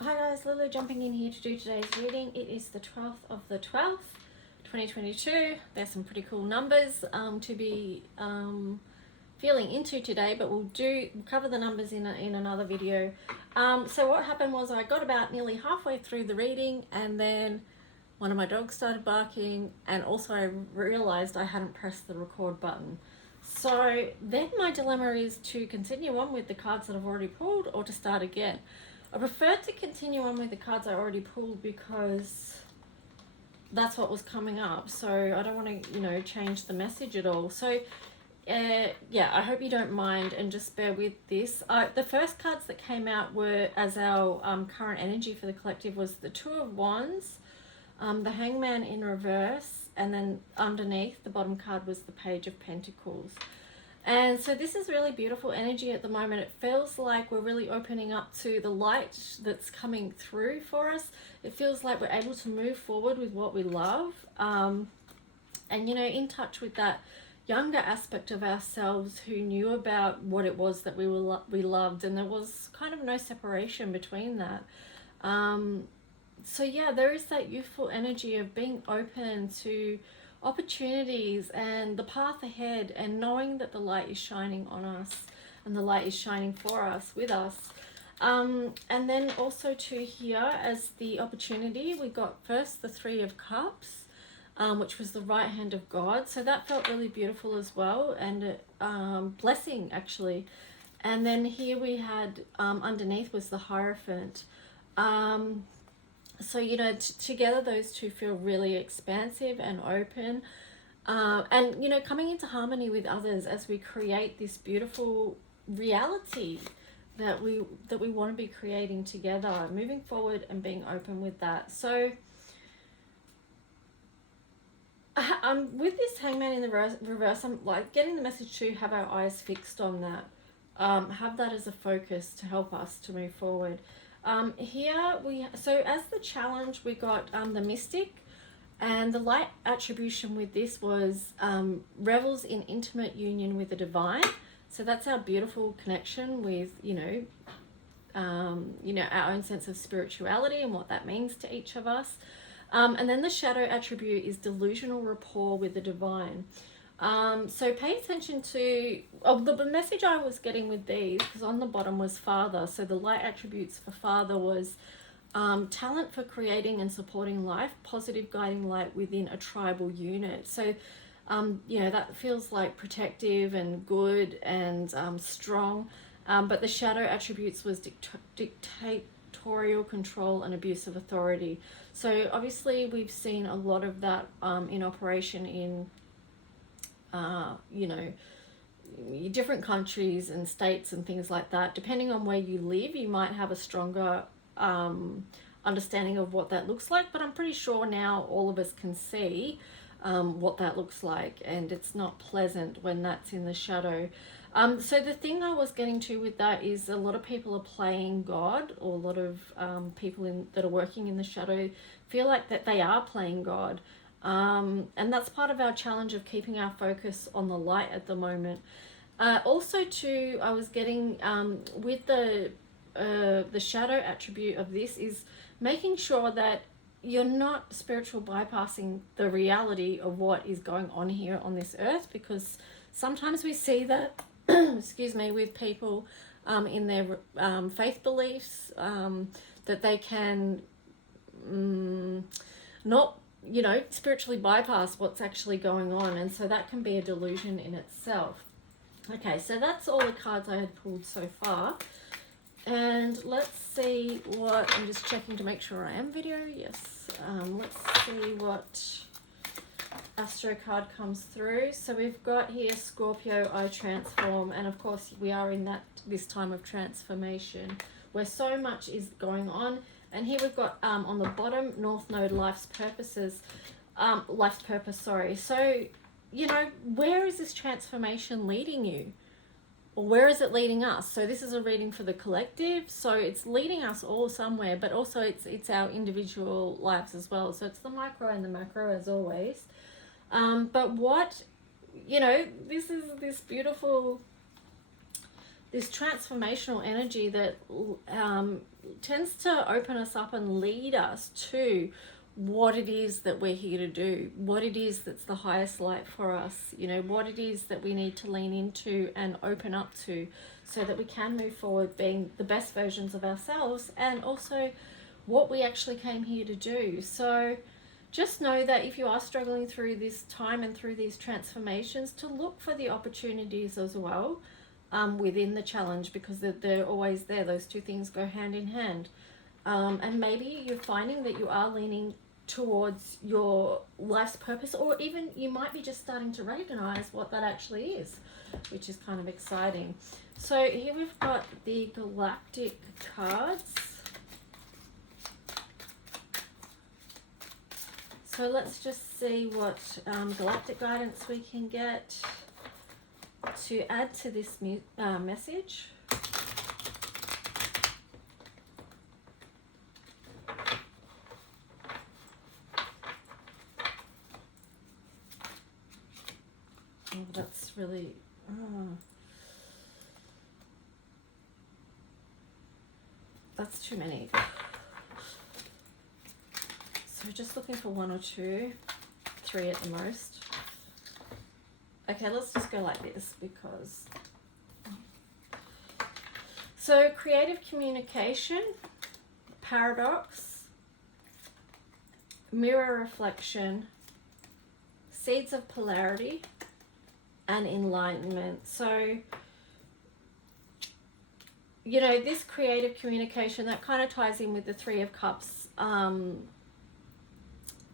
Hi guys, Lulu jumping in here to do today's reading. It is the 12th of the 12th, 2022. There's some pretty cool numbers to be feeling into today, but we'll cover the numbers in another video. So what happened was I got about nearly halfway through the reading and then one of my dogs started barking, and also I realized I hadn't pressed the record button. So then my dilemma is to continue on with the cards that I've already pulled or to start again. I prefer to continue on with the cards I already pulled because that's what was coming up. So I don't want to, change the message at all. So yeah, I hope you don't mind and just bear with this. The first cards that came out were, as our current energy for the collective, was the Two of Wands, the Hangman in reverse, and then underneath the bottom card was the Page of Pentacles. And so this is really beautiful energy at the moment. It feels like we're really opening up to the light that's coming through for us. It feels like we're able to move forward with what we love. And, in touch with that younger aspect of ourselves who knew about what it was that we loved. And there was kind of no separation between that. So yeah, there is that youthful energy of being open to opportunities and the path ahead, and knowing that the light is shining on us and the light is shining for us, with us. And then also to here as the opportunity, we got first the Three of Cups, which was the right hand of God. So that felt really beautiful as well, and blessing actually. And then here we had underneath was the Hierophant. So together those two feel really expansive and open, and coming into harmony with others as we create this beautiful reality that we want to be creating together, moving forward and being open with that. So with this Hangman in the reverse, I'm like getting the message to have our eyes fixed on that, have that as a focus to help us to move forward. Here so as the challenge, we got the Mystic, and the light attribution with this was revels in intimate union with the divine. So that's our beautiful connection with our own sense of spirituality and what that means to each of us. And then the shadow attribute is delusional rapport with the divine. So pay attention to the message I was getting with these, because on the bottom was Father. So the light attributes for Father was talent for creating and supporting life, positive guiding light within a tribal unit. So that feels like protective and good and strong. But the shadow attributes was dictatorial control and abuse of authority. So obviously we've seen a lot of that in operation in different countries and states and things like that. Depending on where you live, you might have a stronger understanding of what that looks like, but I'm pretty sure now all of us can see what that looks like, and it's not pleasant when that's in the shadow. So the thing I was getting to with that is a lot of people are playing God, or a lot of people that are working in the shadow feel like that they are playing God. And that's part of our challenge of keeping our focus on the light at the moment. Also too, I was getting with the shadow attribute of this is making sure that you're not spiritual bypassing the reality of what is going on here on this earth, because sometimes we see that excuse me, with people in their faith beliefs, that they can not spiritually bypass what's actually going on, and so that can be a delusion in itself. Okay, so that's all the cards I had pulled so far, and let's see what, I'm just checking to make sure I am video. Yes. Let's see what Astro card comes through. So we've got here Scorpio, I transform, and of course we are in this time of transformation where so much is going on. And here we've got on the bottom, North Node, life's purpose. So where is this transformation leading you, or where is it leading us? So this is a reading for the collective, so it's leading us all somewhere, but also it's our individual lives as well. So it's the micro and the macro as always. But what, this is this beautiful, this transformational energy that tends to open us up and lead us to what it is that we're here to do, what it is that's the highest light for us, you know, what it is that we need to lean into and open up to, so that we can move forward being the best versions of ourselves, and also what we actually came here to do. So just know that if you are struggling through this time and through these transformations, to look for the opportunities as well, within the challenge, because they're always there. Those two things go hand in hand. And maybe you're finding that you are leaning towards your life's purpose, or even you might be just starting to recognize what that actually is, which is kind of exciting. So here we've got the galactic cards. So let's just see what galactic guidance we can get to add to this message. Oh, that's really... that's too many. So just looking for one or two, three at the most. Okay, let's just go like this, because... So creative communication, paradox, mirror reflection, seeds of polarity, and enlightenment. So, you know, this creative communication, that kind of ties in with the Three of Cups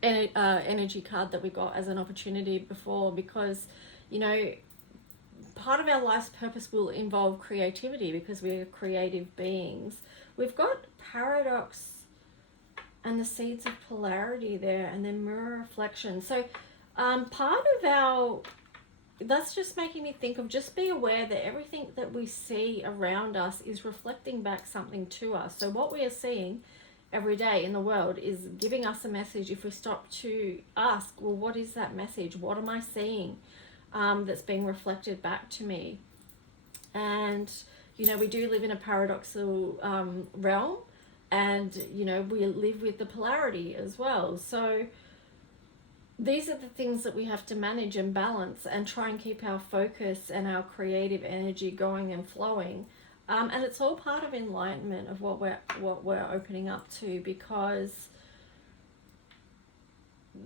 energy card that we got as an opportunity before, because, you know, part of our life's purpose will involve creativity, because we're creative beings. We've got paradox and the seeds of polarity there, and then mirror reflection. So part of our... that's just making me think of, just be aware that everything that we see around us is reflecting back something to us. So what we are seeing every day in the world is giving us a message. If we stop to ask, well, what is that message? What am I seeing that's being reflected back to me? And, you know, we do live in a paradoxical realm, and, you know, we live with the polarity as well. So these are the things that we have to manage and balance, and try and keep our focus and our creative energy going and flowing. And it's all part of enlightenment of what we're opening up to, because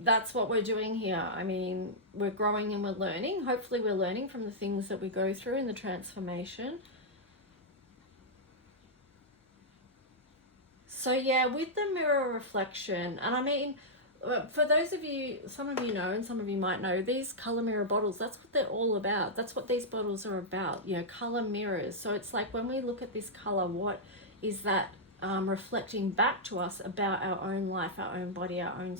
that's what we're doing here. I mean, we're growing and we're learning. Hopefully we're learning from the things that we go through in the transformation. So yeah, with the mirror reflection, and I mean, for those of you, some of you know and some of you might know, these color mirror bottles, that's what they're all about. That's what these bottles are about, you know, color mirrors. So it's like, when we look at this color, what is that reflecting back to us about our own life, our own body, our own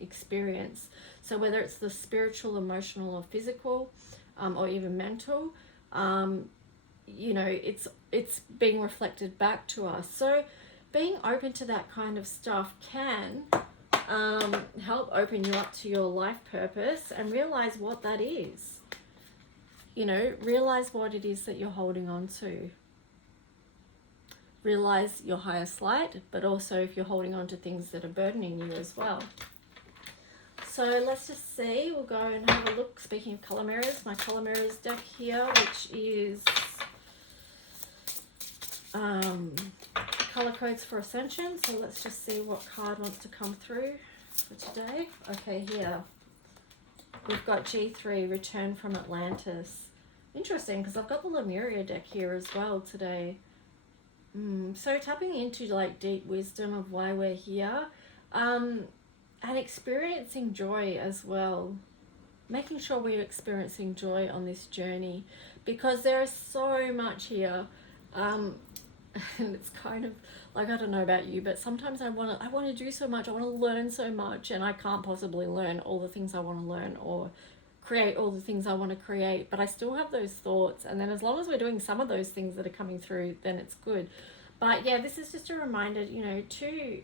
experience? So whether it's the spiritual, emotional, or physical, or even mental, you know, it's being reflected back to us. So being open to that kind of stuff can help open you up to your life purpose, and realize what that is. You know, realize what it is that you're holding on to. Realize your highest light, but also if you're holding on to things that are burdening you as well. So let's just see, we'll go and have a look. Speaking of color mirrors, my color mirrors deck here, which is color codes for ascension. So let's just see what card wants to come through for today. Okay, here we've got G3, Return from Atlantis. Interesting, because I've got the Lemuria deck here as well today. So tapping into like deep wisdom of why we're here, and experiencing joy as well. Making sure we're experiencing joy on this journey, because there is so much here. And it's kind of like, I don't know about you, but sometimes I want to do so much. I want to learn so much, and I can't possibly learn all the things I want to learn, or create all the things I want to create, but I still have those thoughts. And then as long as we're doing some of those things that are coming through, then it's good. But yeah, this is just a reminder, you know, to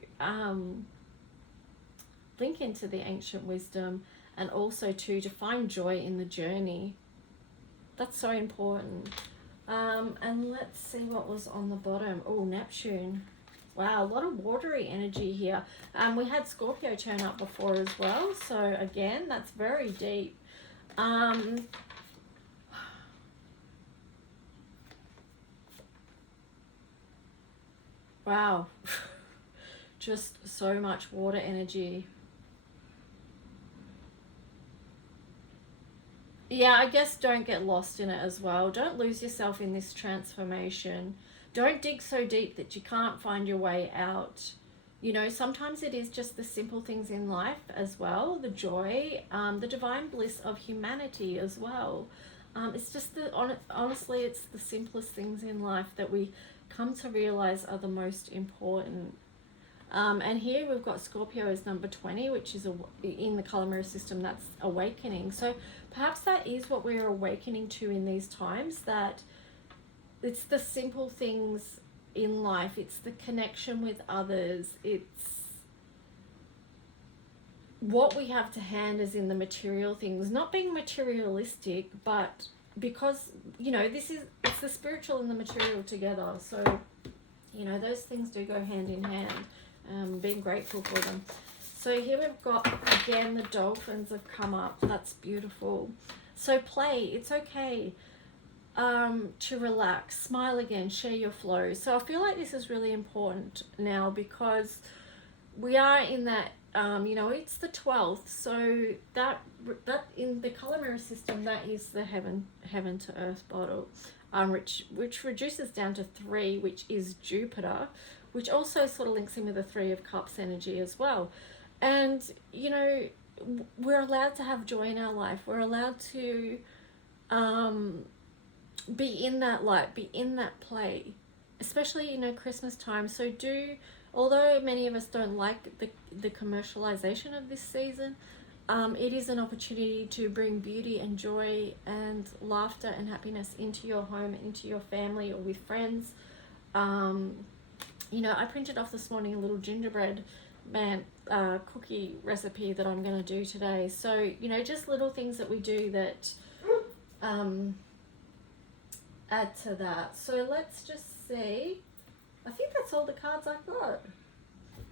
link into the ancient wisdom, and also to find joy in the journey. That's so important. And let's see what was on the bottom. Oh, Neptune. Wow, a lot of watery energy here. We had Scorpio turn up before as well. So again, that's very deep. Wow. Just so much water energy. Yeah, I guess don't get lost in it as well. Don't lose yourself in this transformation. Don't dig so deep that you can't find your way out. You know, sometimes it is just the simple things in life as well, the joy, the divine bliss of humanity as well. It's just honestly, it's the simplest things in life that we come to realize are the most important. And here we've got Scorpio as number 20, which is in the color mirror system, that's awakening. So perhaps that is what we're awakening to in these times, that it's the simple things in life, it's the connection with others, it's what we have to hand as in the material things, not being materialistic, but because, you know, it's the spiritual and the material together. So, you know, those things do go hand in hand. Being grateful for them. So here we've got, again, the dolphins have come up. That's beautiful. So play. It's okay to relax. Smile again. Share your flow. So I feel like this is really important now because we are in that, you know, it's the 12th. So that in the color mirror system, that is the heaven to earth bottle, which reduces down to 3, which is Jupiter, which also sort of links in with the 3 of Cups energy as well. And, you know, we're allowed to have joy in our life. We're allowed to be in that light, be in that play, especially, you know, Christmas time. So although many of us don't like the commercialization of this season, it is an opportunity to bring beauty and joy and laughter and happiness into your home, into your family, or with friends. You know, I printed off this morning a little gingerbread cookie recipe that I'm going to do today. So, you know, just little things that we do that add to that. So let's just see. I think that's all the cards I've got.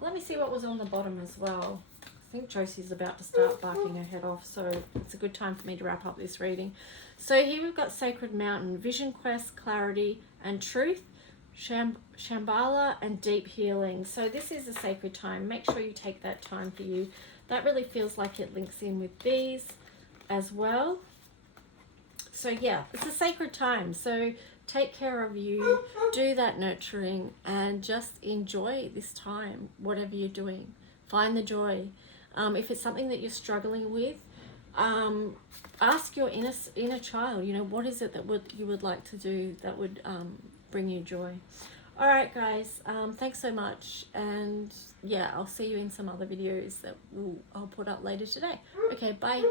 Let me see what was on the bottom as well. I think Josie's about to start barking her head off, so it's a good time for me to wrap up this reading. So here we've got Sacred Mountain, Vision Quest, Clarity and Truth, Shambhala and Deep Healing. So this is a sacred time. Make sure you take that time for you. That really feels like it links in with these as well. So yeah, it's a sacred time. So take care of you, do that nurturing, and just enjoy this time, whatever you're doing. Find the joy. If it's something that you're struggling with, ask your inner child, you know, what is it that you would like to do that would bring you joy. All right, guys, thanks so much, and yeah, I'll see you in some other videos that I'll put up later today. Okay, bye.